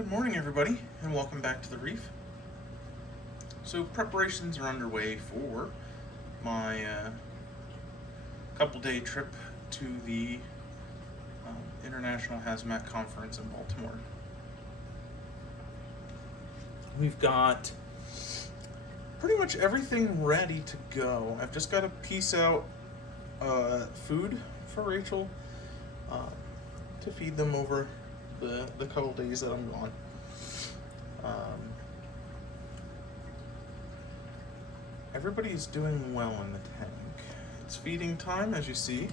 Good morning, everybody, and welcome back to the Reef. So preparations are underway for my couple-day trip to the International Hazmat Conference in Baltimore. We've got pretty much everything ready to go. I've just got to piece out food for Rachel to feed them over the couple days that I'm gone. Everybody's doing well in the tank. It's feeding time, as you see.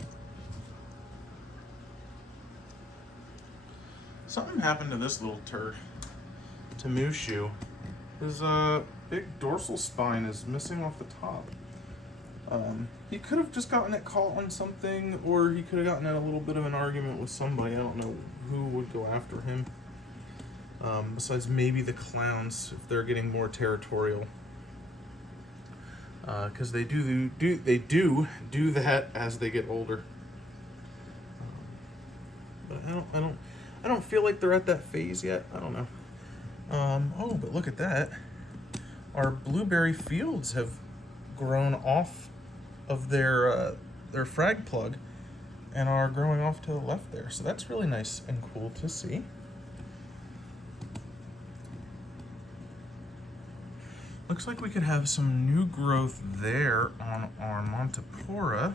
Something happened to this little turd, to Mushu. His big dorsal spine is missing off the top. He could have just gotten it caught on something, or he could have gotten in a little bit of an argument with somebody. I don't know who would go after him. Besides maybe the clowns, if they're getting more territorial. Because they do that as they get older. But I don't feel like they're at that phase yet. I don't know. Oh, but look at that. Our blueberry fields have grown off of their frag plug and are growing off to the left there. So that's really nice and cool to see. Looks like we could have some new growth there on our Montipora.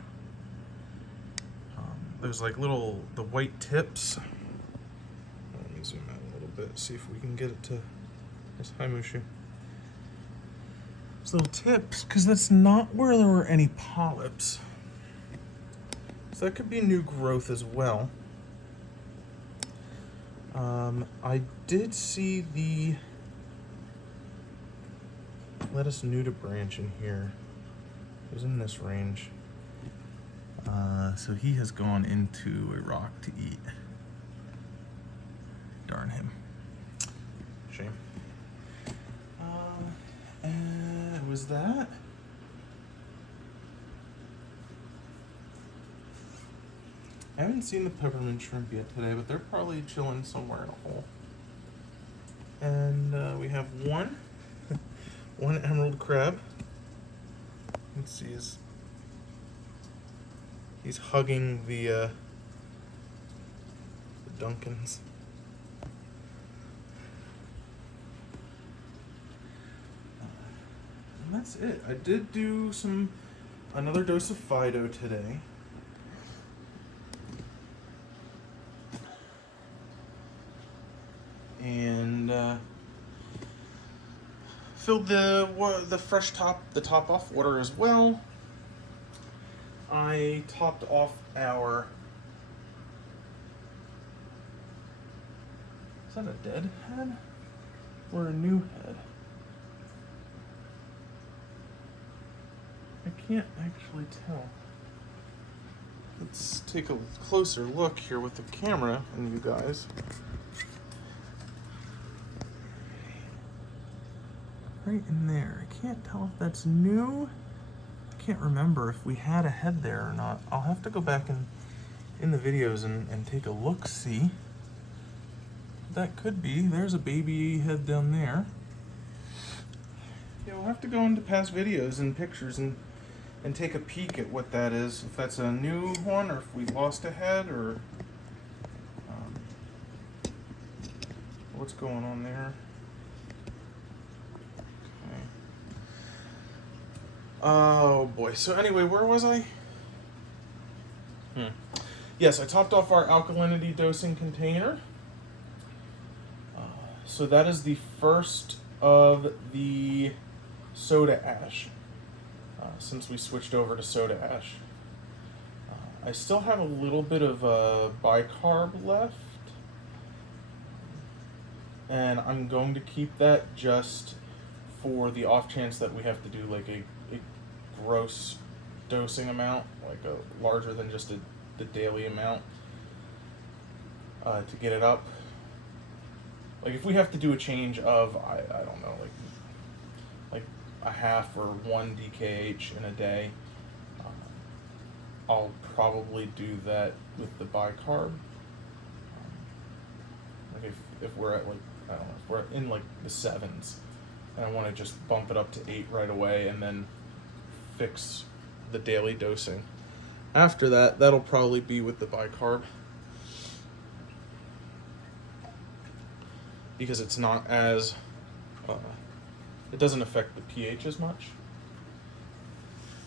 There's like the white tips. Let me zoom out a little bit, see if we can get it to, hi Mushu. These little tips, because that's not where there were any polyps. So that could be new growth as well. I did see the lettuce nudibranch in here. It was in this range. So he has gone into a rock to eat. Darn him. Shame. And was that? I haven't seen the peppermint shrimp yet today, but they're probably chilling somewhere in a hole. And we have one emerald crab. Let's see, he's hugging the Duncans. And that's it. I did do another dose of Fido today. And filled the fresh the top off water as well. I topped off our. Is that a dead head or a new head? I can't actually tell. Let's take a closer look here with the camera and you guys. Right in there. I can't tell if that's new. I can't remember if we had a head there or not. I'll have to go back in the videos and take a look, see. That could be. There's a baby head down there. Yeah, we'll have to go into past videos and pictures and take a peek at what that is. If that's a new one or if we lost a head or what's going on there. Oh boy. So anyway, where was I? Yes, I topped off our alkalinity dosing container. So that is the first of the soda ash since we switched over to soda ash. I still have a little bit of bicarb left. And I'm going to keep that just for the off chance that we have to do like a gross dosing amount, like a larger than just the daily amount to get it up. Like if we have to do a change of I don't know, like a half or 1 DKH in a day, I'll probably do that with the bicarb. Like if we're at like I don't know, if we're in like the 7s, and I want to just bump it up to 8 right away and then fix the daily dosing. After that, that'll probably be with the bicarb, because it's not as, it doesn't affect the pH as much,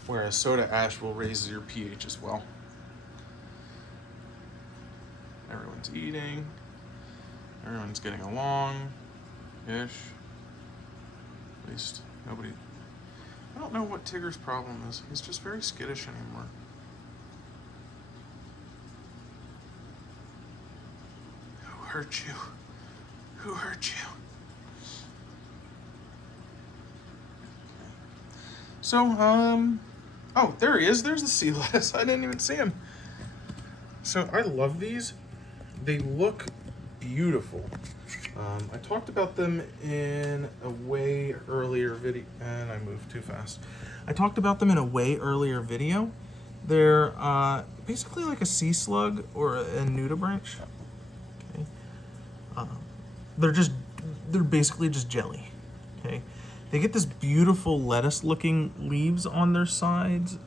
whereas soda ash will raise your pH as well. Everyone's eating, everyone's getting along-ish, at least nobody, I don't know what Tigger's problem is. He's just very skittish anymore. Who hurt you? Who hurt you? So, oh, there he is. There's the sea lettuce. I didn't even see him. So I love these. They look beautiful. I talked about them in a way earlier video, and I moved too fast. I talked about them in a way earlier video. They're basically like a sea slug or a nudibranch. Okay. They're basically just jelly. Okay. They get this beautiful lettuce-looking leaves on their sides.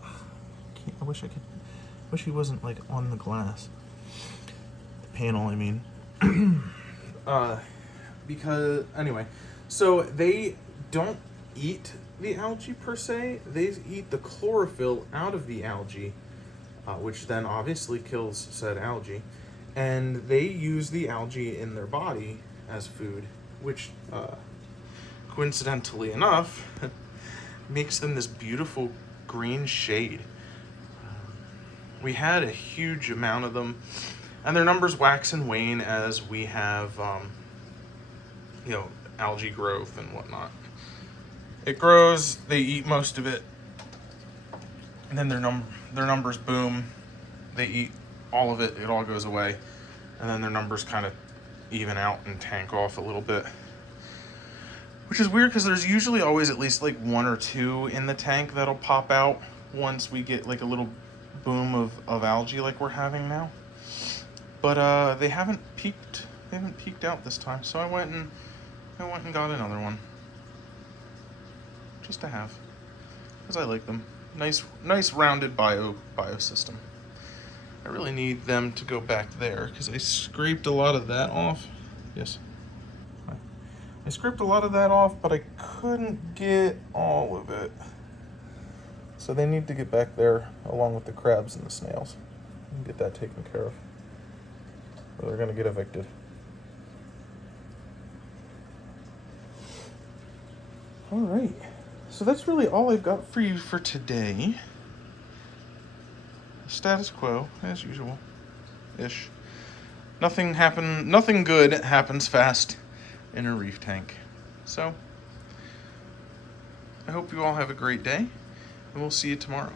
I wish he wasn't like on the glass. The panel, I mean. Because anyway, so they don't eat the algae per se. They eat the chlorophyll out of the algae, which then obviously kills said algae, and they use the algae in their body as food, which coincidentally enough makes them this beautiful green shade. We had a huge amount of them, and their numbers wax and wane as we have you know, algae growth and whatnot. It grows, they eat most of it, and then their numbers boom. They eat all of it, it all goes away, and then their numbers kind of even out and tank off a little bit. Which is weird because there's usually always at least like 1 or 2 in the tank that'll pop out once we get like a little boom of algae like we're having now. But they haven't peaked out this time, so I went and got another one. Just to have. Because I like them. Nice rounded biosystem. I really need them to go back there because I scraped a lot of that off. Yes. I scraped a lot of that off, but I couldn't get all of it. So they need to get back there along with the crabs and the snails and get that taken care of, or they're going to get evicted. All right. So that's really all I've got for you for today. Status quo, as usual. Ish. Nothing good happens fast in a reef tank. So, I hope you all have a great day, and we'll see you tomorrow.